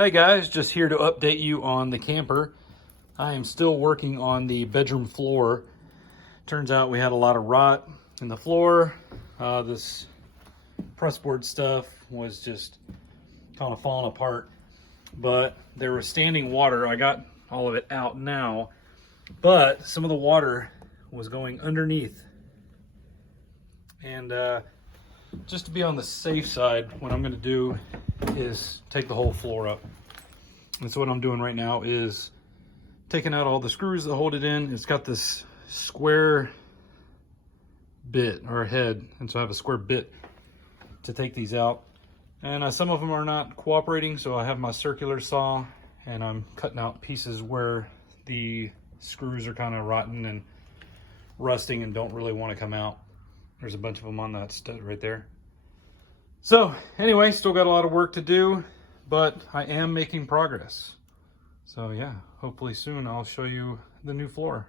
Hey guys, just here to update you on the camper. I am still working on the bedroom floor. Turns out we had a lot of rot in the floor. This pressboard stuff was just kind of falling apart, but there was standing water. I got all of it out now, but some of the water was going underneath. And just to be on the safe side, what I'm going to do is take the whole floor up. And so what I'm doing right now is taking out all the screws that hold it in. It's got this square bit or head, and so I have a square bit to take these out. And some of them are not cooperating, so I have my circular saw and I'm cutting out pieces where the screws are kind of rotten and rusting and don't really want to come out. There's a bunch of them on that stud right there. So anyway, still got a lot of work to do, but I am making progress. So yeah, hopefully soon I'll show you the new floor.